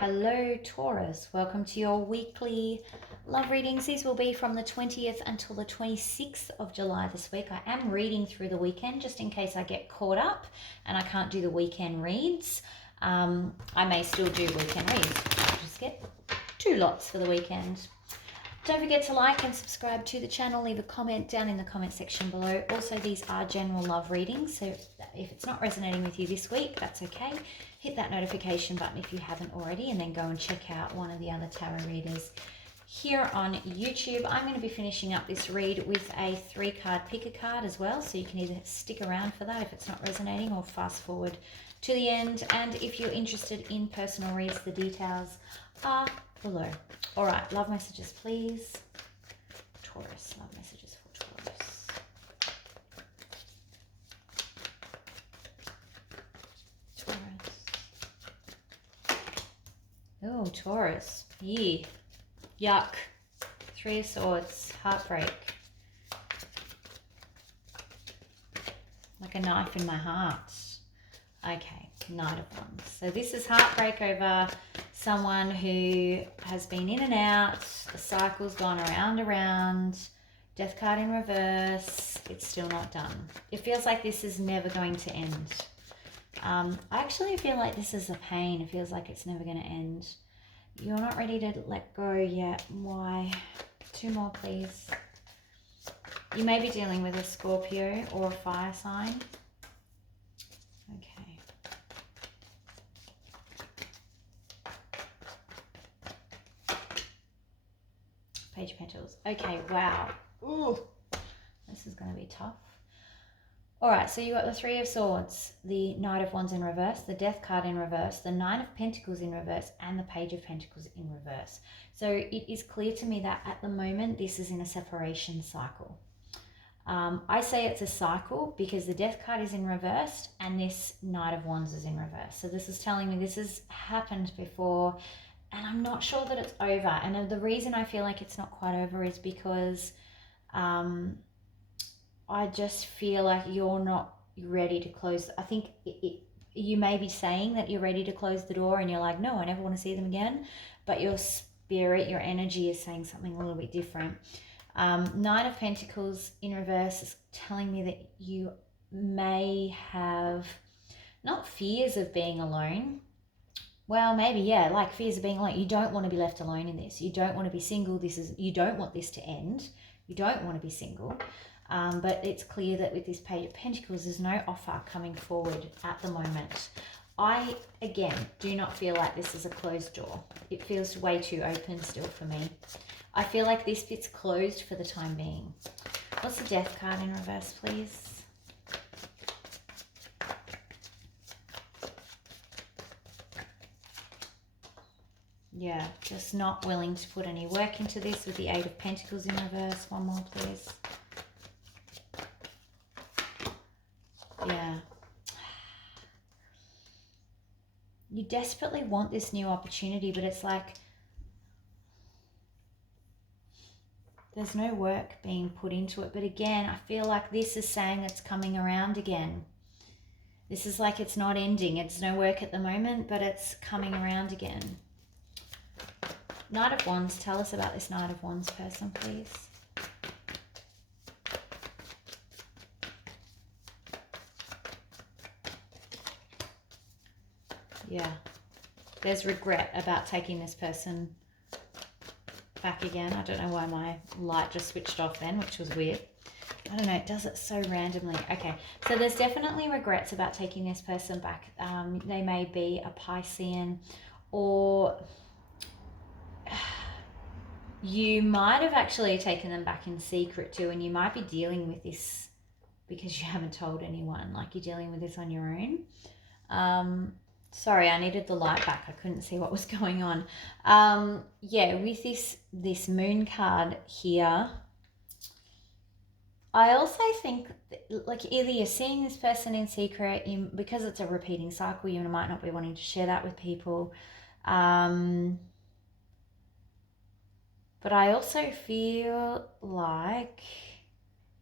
Hello Taurus, welcome to your weekly love readings. These will be from the 20th until the 26th of July this week. I am reading through the weekend just in case I get caught up and I can't do the weekend reads. I may still do weekend reads. I'll just get 2 lots for the weekend. Don't forget to like and subscribe to the channel. Leave a comment down in the comment section below. Also, these are general love readings, so if it's not resonating with you this week, that's okay. Hit that notification button if you haven't already, and then go and check out one of the other tarot readers here on YouTube. I'm going to be finishing up this read with a 3-card picker card as well, so you can either stick around for that if it's not resonating, or fast forward to the end. And if you're interested in personal reads, the details are below. All right, love messages, please. Taurus, love messages for Taurus. Oh, Taurus. Yee. Yuck. 3 of Swords. Heartbreak. Like a knife in my heart. Okay, Knight of Wands. So this is heartbreak over someone who has been in and out. The cycle's gone around. Death card in reverse. It's still not done. It feels like this is never going to end. I actually feel like this is a pain. It feels like it's never going to end. You're not ready to let go yet. Why? 2 more, please. You may be dealing with a Scorpio or a fire sign. Okay. Page of Pentacles. Okay, wow. Ooh, this is going to be tough. All right, so you got the 3 of Swords, the Knight of Wands in reverse, the Death card in reverse, the 9 of Pentacles in reverse, and the Page of Pentacles in reverse. So it is clear to me that at the moment, this is in a separation cycle. I say it's a cycle because the Death card is in reverse and this Knight of Wands is in reverse. So this is telling me this has happened before, and I'm not sure that it's over. And the reason I feel like it's not quite over is because I just feel like you're not ready to close. I think you may be saying that you're ready to close the door and you're like, no, I never want to see them again. But your spirit, your energy is saying something a little bit different. Nine of Pentacles in reverse is telling me that you may have not fears of being alone. Well, maybe, yeah, like fears of being alone. You don't want to be left alone in this. You don't want to be single. You don't want this to end. You don't want to be single. But it's clear that with this Page of Pentacles, there's no offer coming forward at the moment. I, again, do not feel like this is a closed door. It feels way too open still for me. I feel like this bit's closed for the time being. What's the Death card in reverse, please? Yeah, just not willing to put any work into this with the 8 of Pentacles in reverse. One more, please. Yeah. You desperately want this new opportunity, but it's like there's no work being put into it. But again, I feel like this is saying it's coming around again. This is like it's not ending. It's no work at the moment, but it's coming around again. Knight of Wands, tell us about this Knight of Wands person, please. Yeah, there's regret about taking this person back again. I don't know why my light just switched off then, which was weird. I don't know, it does it so randomly. Okay, so there's definitely regrets about taking this person back. They may be a Piscean, or you might have actually taken them back in secret too, and you might be dealing with this because you haven't told anyone, like you're dealing with this on your own. Sorry, I needed the light back. I couldn't see what was going on. Yeah, with this Moon card here, I also think that, like, either you're seeing this person in secret, because it's a repeating cycle, you might not be wanting to share that with people. But I also feel like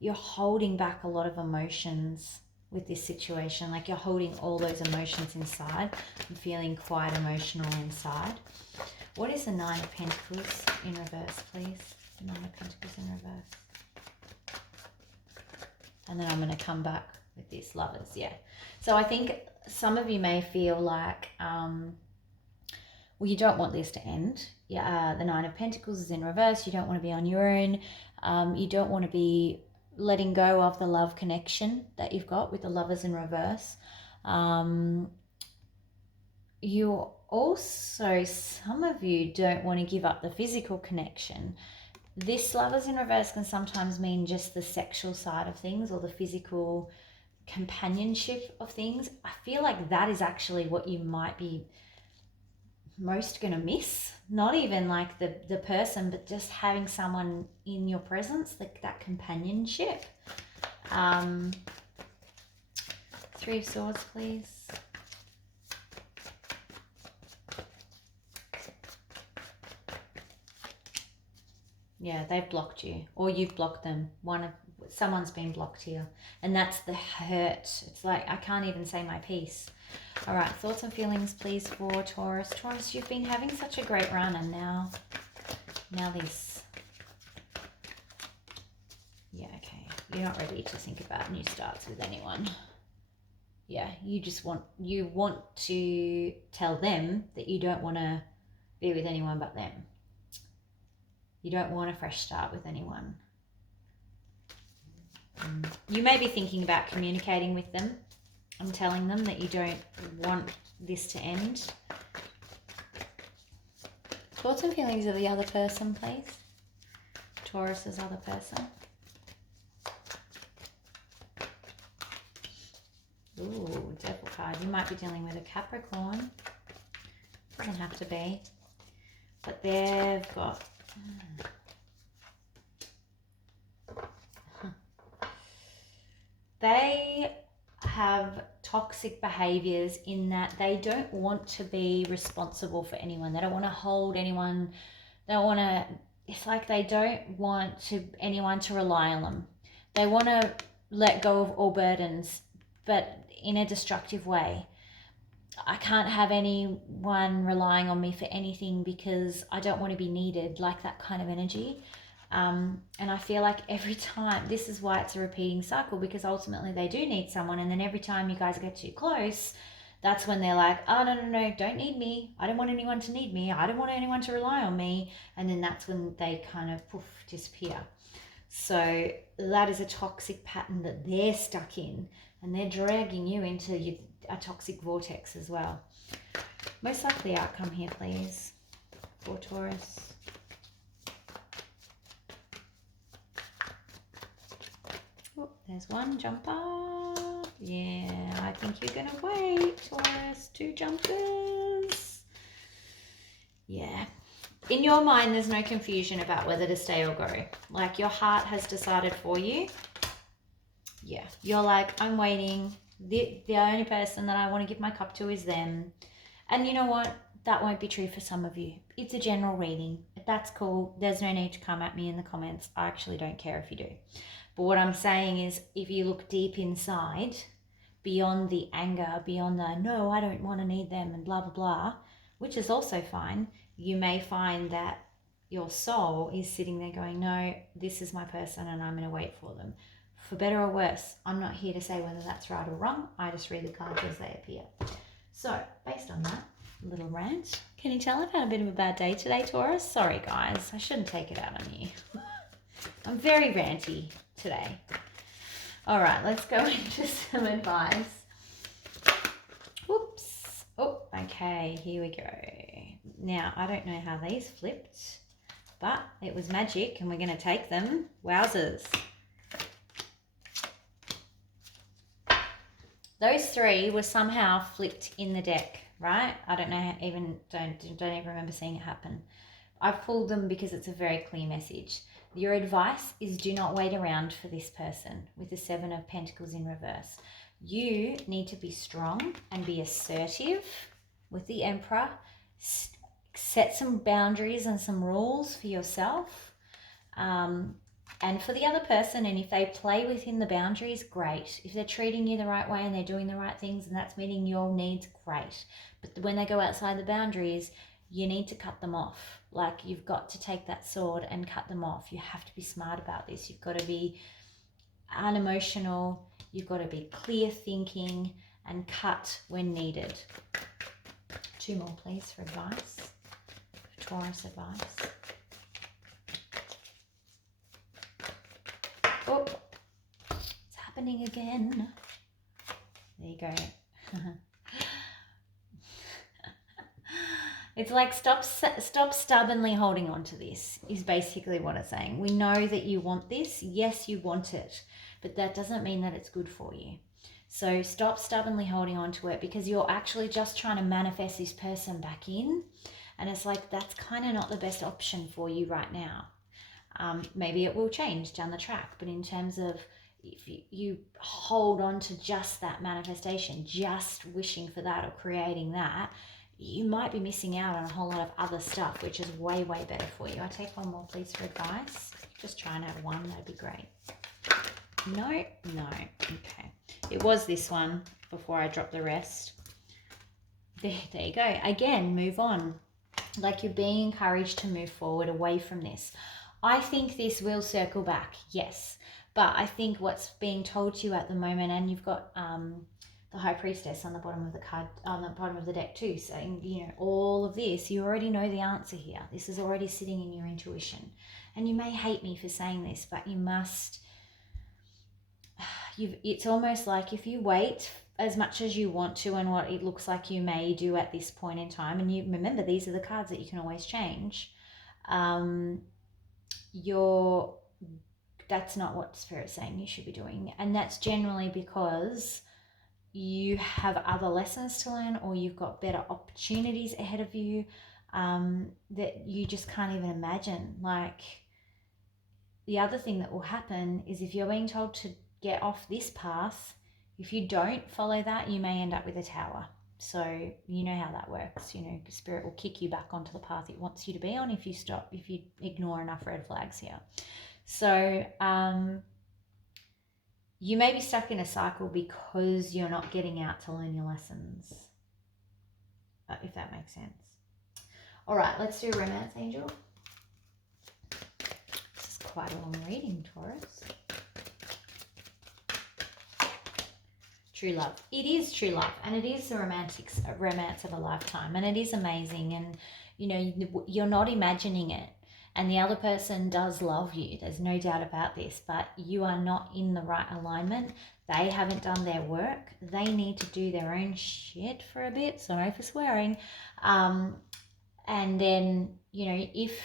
you're holding back a lot of emotions with this situation. Like you're holding all those emotions inside and feeling quite emotional inside. What is the Nine of Pentacles in reverse, please? Nine of Pentacles in reverse. And then I'm going to come back with this, Lovers. Yeah. So I think some of you may feel like, well, you don't want this to end. Yeah, the Nine of Pentacles is in reverse. You don't want to be on your own. You don't want to be letting go of the love connection that you've got with the Lovers in reverse. You also, some of you don't want to give up the physical connection. This Lovers in reverse can sometimes mean just the sexual side of things or the physical companionship of things. I feel like that is actually what you might be most going to miss. Not even like the person, but just having someone in your presence, like that companionship. Three of Swords, please. Yeah, they've blocked you, or you've blocked them. Someone's been blocked here, and that's the hurt. It's like I can't even say my piece. All right, thoughts and feelings, please, for Taurus. Taurus, you've been having such a great run, and now this. Yeah, okay. You're not ready to think about new starts with anyone. Yeah, you want to tell them that you don't want to be with anyone but them. You don't want a fresh start with anyone. You may be thinking about communicating with them. I'm telling them that you don't want this to end. Thoughts and feelings of the other person, please. Taurus's other person. Ooh, Devil card. You might be dealing with a Capricorn. Doesn't have to be. But they've got... They have toxic behaviors in that they don't want to be responsible for anyone. They don't want to hold anyone. They don't want to... It's like they don't want anyone to rely on them. They want to let go of all burdens, but in a destructive way. I can't have anyone relying on me for anything because I don't want to be needed, like that kind of energy. And I feel like every time, this is why it's a repeating cycle, because ultimately they do need someone, and then every time you guys get too close, that's when they're like, oh, no, don't need me. I don't want anyone to need me. I don't want anyone to rely on me. And then that's when they kind of poof, disappear. So that is a toxic pattern that they're stuck in, and they're dragging you into a toxic vortex as well. Most likely outcome here, please, for Taurus. Oh, there's one jumper. Yeah, I think you're going to wait, Taurus. Two jumpers. Yeah. In your mind, there's no confusion about whether to stay or go. Like, your heart has decided for you. Yeah. You're like, I'm waiting. The only person that I want to give my cup to is them. And you know what? That won't be true for some of you. It's a general reading. That's cool. There's no need to come at me in the comments. I actually don't care if you do. But what I'm saying is, if you look deep inside, beyond the anger, beyond the, no, I don't want to need them and blah, blah, blah, which is also fine, you may find that your soul is sitting there going, no, this is my person and I'm going to wait for them. For better or worse, I'm not here to say whether that's right or wrong. I just read the cards as they appear. So, based on that little rant, can you tell I've had a bit of a bad day today, Taurus? Sorry, guys. I shouldn't take it out on you. I'm very ranty today. All right, let's go into some advice. Whoops. Oh, okay, here we go. Now, I don't know how these flipped, but it was magic and we're going to take them. Wowzers. Those three were somehow flipped in the deck, right? I don't know, don't even remember seeing it happen. I've pulled them because it's a very clear message. Your advice is do not wait around for this person with the Seven of Pentacles in reverse. You need to be strong and be assertive with the Emperor. Set some boundaries and some rules for yourself. And for the other person, and if they play within the boundaries, great. If they're treating you the right way and they're doing the right things and that's meeting your needs, great. But when they go outside the boundaries, you need to cut them off. Like, you've got to take that sword and cut them off. You have to be smart about this. You've got to be unemotional. You've got to be clear thinking and cut when needed. 2 more, please, for advice. Taurus advice. Oh, it's happening again. There you go. It's like stop stubbornly holding on to this is basically what it's saying. We know that you want this. Yes, you want it, but that doesn't mean that it's good for you. So stop stubbornly holding on to it, because you're actually just trying to manifest this person back in. And it's like, that's kind of not the best option for you right now. Maybe it will change down the track, but in terms of if you hold on to just that manifestation, just wishing for that or creating that, you might be missing out on a whole lot of other stuff, which is way, way better for you. I take 1 more, please, for advice. Just try and have 1, that'd be great. No, okay. It was this one before I dropped the rest. There you go. Again, move on. Like, you're being encouraged to move forward away from this. I think this will circle back, yes. But I think what's being told to you at the moment, and you've got the High Priestess on the bottom of the card, on the bottom of the deck too, saying, you know, all of this, you already know the answer here. This is already sitting in your intuition. And you may hate me for saying this, but you must, it's almost like if you wait as much as you want to, and what it looks like you may do at this point in time, and you remember, these are the cards that you can always change, that's not what Spirit's saying you should be doing. And that's generally because you have other lessons to learn, or you've got better opportunities ahead of you that you just can't even imagine. Like, the other thing that will happen is, if you're being told to get off this path, if you don't follow that, you may end up with a tower. So you know how that works. You know, Spirit will kick you back onto the path it wants you to be on if you ignore enough red flags here. So you may be stuck in a cycle because you're not getting out to learn your lessons, if that makes sense. All right, let's do Romance Angel. This is quite a long reading, Taurus. True love. It is true love, and it is the romance of a lifetime, and it is amazing. And you know, you're not imagining it, and the other person does love you. There's no doubt about this, but you are not in the right alignment. They haven't done their work. They need to do their own shit for a bit. Sorry for swearing. And then, you know, if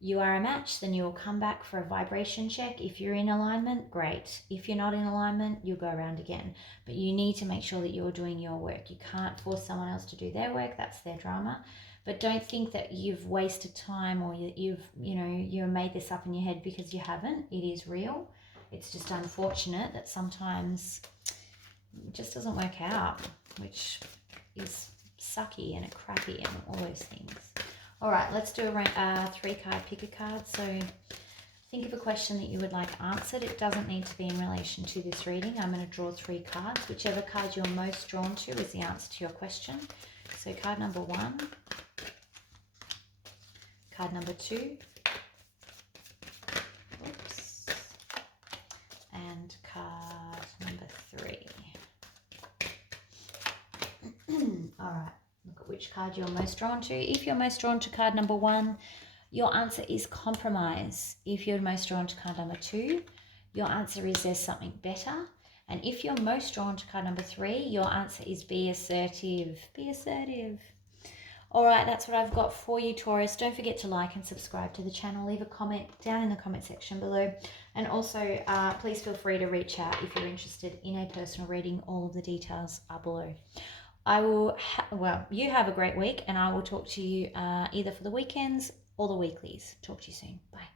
you are a match, then you'll come back for a vibration check. If you're in alignment, great. If you're not in alignment, you'll go around again. But you need to make sure that you're doing your work. You can't force someone else to do their work. That's their drama. But don't think that you've wasted time, or you've made this up in your head, because you haven't. It is real. It's just unfortunate that sometimes it just doesn't work out, which is sucky and crappy and all those things. All right, let's do a 3-card pick a card. So think of a question that you would like answered. It doesn't need to be in relation to this reading. I'm going to draw 3 cards. Whichever card you're most drawn to is the answer to your question. So card number 1, card number 2, oops, and card number 3. All right. Look at which card you're most drawn to. If you're most drawn to card number 1, your answer is compromise. If you're most drawn to card number 2, your answer is there's something better. And if you're most drawn to card number 3, your answer is be assertive. Be assertive. All right, that's what I've got for you, Taurus. Don't forget to like and subscribe to the channel. Leave a comment down in the comment section below. And also, please feel free to reach out if you're interested in a personal reading. All of the details are below. You have a great week, and I will talk to you either for the weekends or the weeklies. Talk to you soon. Bye.